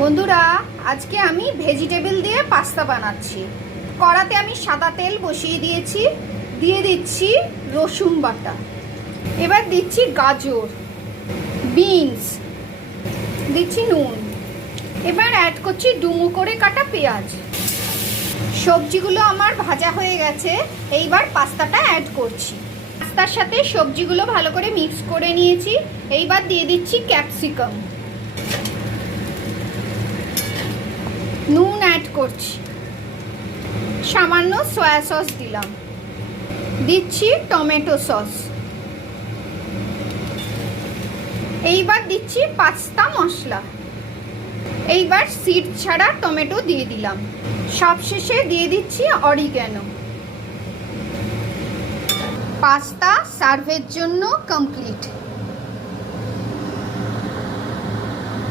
বন্ধুরা, আজকে আমি ভেজিটেবল দিয়ে পাস্তা বানাচ্ছি। কড়াতে আমি সাদা তেল বসিয়ে দিয়েছি, দিয়ে দিচ্ছি রসুন বাটা, এবার দিচ্ছি গাজর, বিনস, দিচ্ছি নুন, এবার অ্যাড করছি ডুমো করে কাটা পেঁয়াজ। সবজিগুলো আমার ভাজা হয়ে গেছে, এইবার পাস্তাটা অ্যাড করছি। পাস্তার সাথে সবজিগুলো ভালো করে মিক্স করে নিয়েছি, এইবার দিয়ে দিচ্ছি ক্যাপসিকাম, নুন অ্যাড করছি, সামান্য সয়া সস দিলাম, দিচ্ছি টমেটো সস, এইবার দিচ্ছি পাস্তা মশলা, এইবার সিড ছাড়া টমেটো দিয়ে দিলাম, সবশেষে দিয়ে দিচ্ছি অরিগ্যানো। পাস্তা সার্ভের জন্য কমপ্লিট।